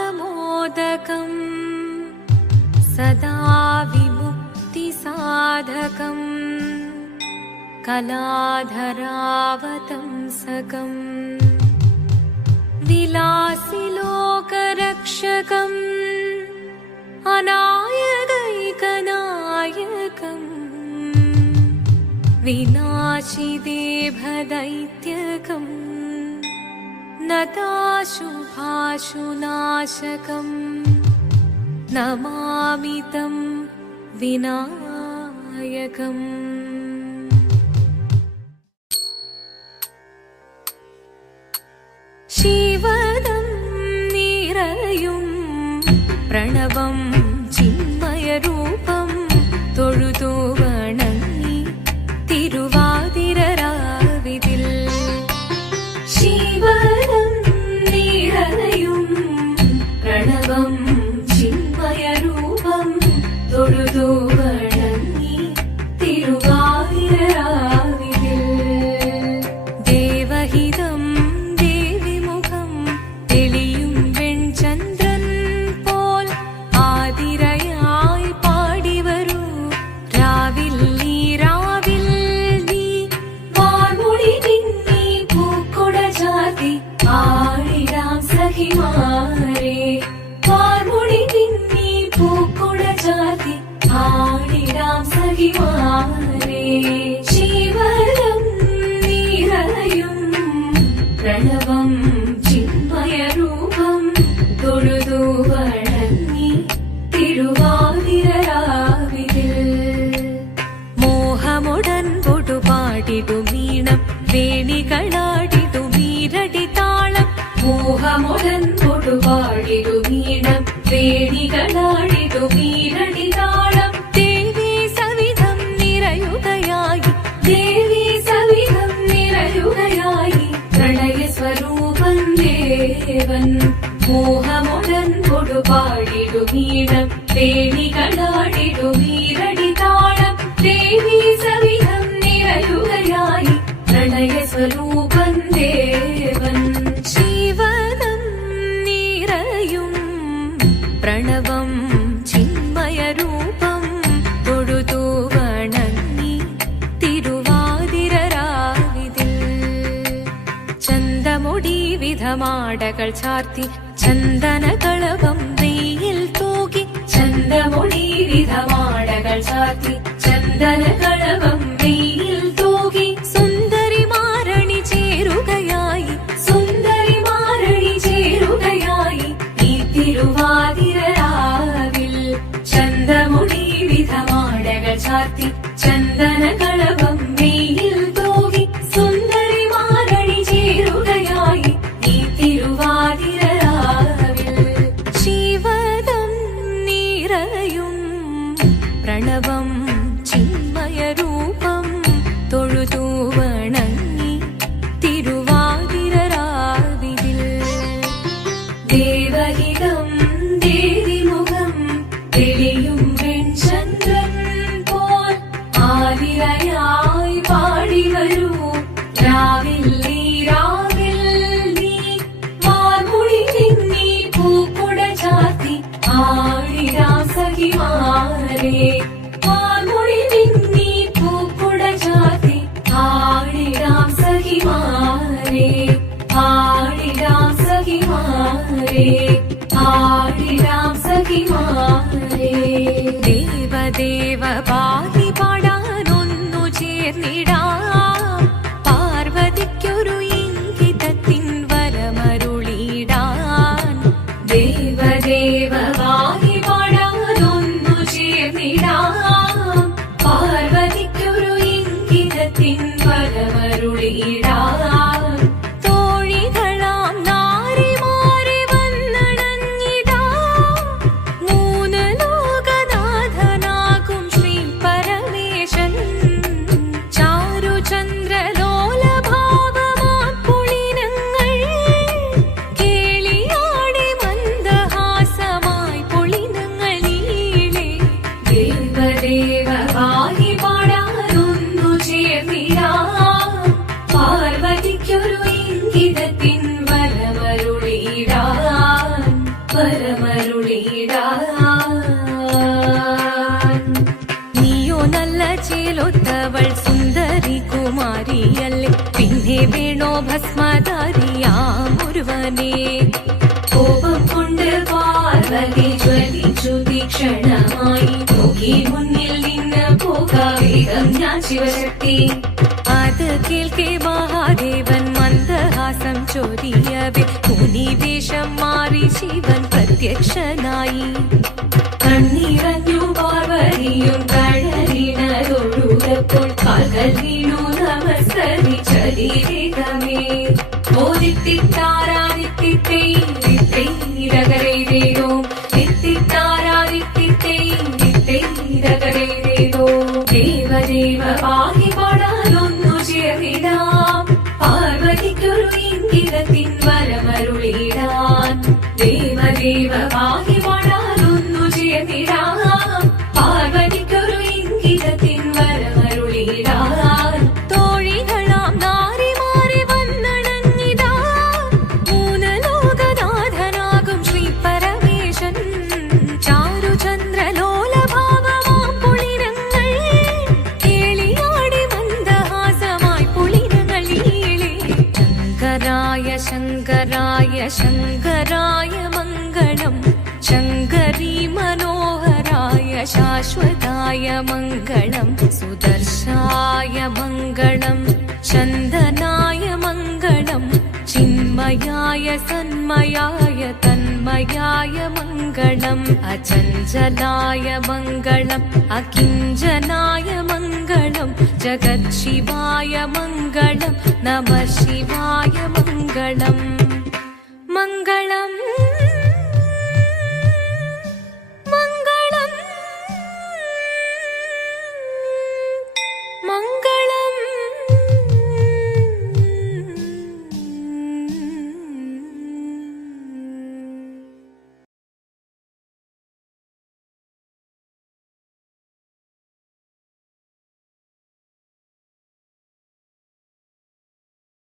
मुदाकरात्तमोदकम् सदा विमुक्तिसाधकम् कलाधरावतंसकम् विलासिलोकरक्षकम् अनायकैकनायकम् विनाशिदेभदैत्यकम् नताशुभाशुनाशकम् नमामि तं विनायकम्। शिवदं निरयुं प्रणवं चिन्मयरूपं തൊഴുതു വണങ്ങി തിരുവാതിരരാവിതിൽ ശിവദം നിറയും പ്രണവം ചിന്മയരൂപം തൊഴുതു വണങ്ങി തിരുവാതിരരാവിതിൽ ദേവഹിതം ദേവിമുഖം തെളിയും വെൺചന്ദ്രൻ പോൽ ആതിരയായി പാടിവരൂ രാവിൽ നീ വാർമുടി പിന്നി പൂക്കൊട ചാർത്തി ആടിടാം സഖിമാരെ വാർമുടി പിന്നി പൂക്കൊട ചാർത്തി ആടിടാം സഖിമാരെ ശിവദം നിറയും പ്രണവം ചിന്മയരൂപം തൊഴുതു വണങ്ങി തിരുവാതിരരാവിതിൽ മോഹമുടൻ പൊടുപാടിടുമീണം വേണികളാടിടുമീരടി താളം മോഹമുടൻ പൊടുപാടിടുമീണം വേണികളാടിടുമീരടി താളം ദേവി സവിധം നിറയുകയായി ദേവി സവിധം നിറയുകയായി പ്രളയസ്വരൂപൻ ദേവൻ മോഹമുടൻ പൊടുപാടിടുമീണം വേണികളാടിടുമീരടി താളം ദേവി സവിധം നിറയുകയായി പ്രളയസ്വരൂപൻ ദേവൻ ശിവദം നിറയും പ്രണവം ചിന്മയരൂപം തൊഴുതു വണങ്ങി തിരുവാതിരരാവിതിൽ ചന്തമുടി വിധമാടകൾ ചാർത്തി ചന്ദനകളഭം വെയിൽ തൂകി ചന്തമുടി വിധമാടകൾ ചാർത്തി ചന്ദനകളഭം വെയിൽ തൂകി സുന്ദരിമാരണി ചേരുകയായി സുന്ദരിമാരണി ചേരുകയായി ഈ തിരുവാതിരരാവിൽ ചന്തമുടി വിധമാടകൾ ചാർത്തി ചന്ദനകളഭം വെയിൽ തൂകി സുന്ദരിമാരണി ചേരുകയായി ഈ തിരുവാതിരരാവിൽ ശിവദം നിറയും പ്രണവം ചിന്മയരൂപം തൊഴുതു വണങ്ങി തിരുവാതിരരാവിതിൽ ദേവഹിതം ദേവിമുഖം തെളിയും വെൺചന്ദ്രൻ പോൽ ആതിരയായി പാടിവരൂ രാവിൽ നീ വാർമുടി പിന്നി പൂക്കൊട ചാർത്തി ആടിടാം സഖിമാരെ വാർമുടി പിന്നി പൂക്കൊട ചാർത്തി ആടിടാം സഖിമാരെ ആടിടാം സഖിമാരെ ആടിടാം സഖിമാരെ ദേവദേവ പാതി പാടാനൊന്നു ചേർന്നിടാം പാർവതിക്കൊരു ഇംഗിതത്തിൻ വരമരുളിടാൻ ദേവദേവ പാതി പാടാനൊന്നു ചേർന്നിടാം പാർവതിക്കൊരു ഇംഗിതത്തിൻ വരമരുളിടാൻ തോഴികളാം നാരിമാരെ വന്നണഞ്ഞിടാം മൂന്ന് ലോകനാഥനാകും ശ്രീ പരമേശൻ ചാരുചന്ദ്രലോലഭാവമാം പുളിനങ്ങൾ കേളിയാടി മന്ദഹാസമായി പുളിനങ്ങൾ നീളെ ദേവദേവ വാഹി പാടാനൊന്നു ചേർന്നിടാം പാർവതിക്കൊരു ഇംഗിതത്തിൻ വരമരുളി ചേലൊത്തവൾ സുന്ദരി കുമാരിയല്ലേ, പിന്നെ വേണോ ഭസ്മധാരിയാമൊരുവനെ. കോപം കൊണ്ട് പാർവതി ജ്വലിച്ചു തീക്ഷണമായി, നോക്കി മുന്നിൽ നിന്ന് പോകാവേഗം ഞാൻ ശിവശക്തി. അത് കേൾക്കെ മഹാദേവൻ മന്ദഹാസം ചൊരിയവേ, മുനിവേഷം മാറി ശിവൻ പ്രത്യക്ഷനായി. കണ്ണിറഞ്ഞു പാർവതിയും കഴലിനതൊഴുകപ്പോൾ, കാൽകൾ വീണു നമസ്കരിച്ചതിരേകമേ. ഓദിത്തിത്താരാദിത്തിത്തൈരകരേതോ, തിത്തിത്താരാദിത്തിത്തൈരകരേതോ. ദേവദേവ പാഹി പാടാനൊന്നു ചേർന്നിടാം, പാർവതിക്കൊരു ഇംഗിതത്തിൻ വരമരുളിടാൻ. ദേവദേവ പാഹി പാടാനൊന്നു ചേർന്നിടാം, പാർവതിക്കൊരു ഇംഗിതത്തിൻ വരമരുളിടാൻ. തോഴികളാം നാരിമാരെ വന്നണഞ്ഞിതാ, മൂന്ന് ലോകനാഥനാകും ശ്രീ പരമേശൻ. ചാരുചന്ദ്രലോലഭാവമാം പുളിരങ്ങൾ കേളിയാടി മന്ദഹാസമായി പുളിരങ്ങൾ ഈളെ. ശങ്കരായ ശങ്കരായ ശങ്കരായ മംഗളം, ശങ്കരീ മനോഹരായ ശാശ്വതായ മംഗളം. സുദർശായ മംഗളം, ചന്ദനായ മംഗളം, ചിന്മയായ സന്മയായ തന്മയായ മംഗളം. അചഞ്ചലായ മംഗളം, അകിഞ്ചനായ മംഗളം, ജഗത്ശിവായ മംഗളം. നമഃ ശിവായ മംഗളം. മംഗളം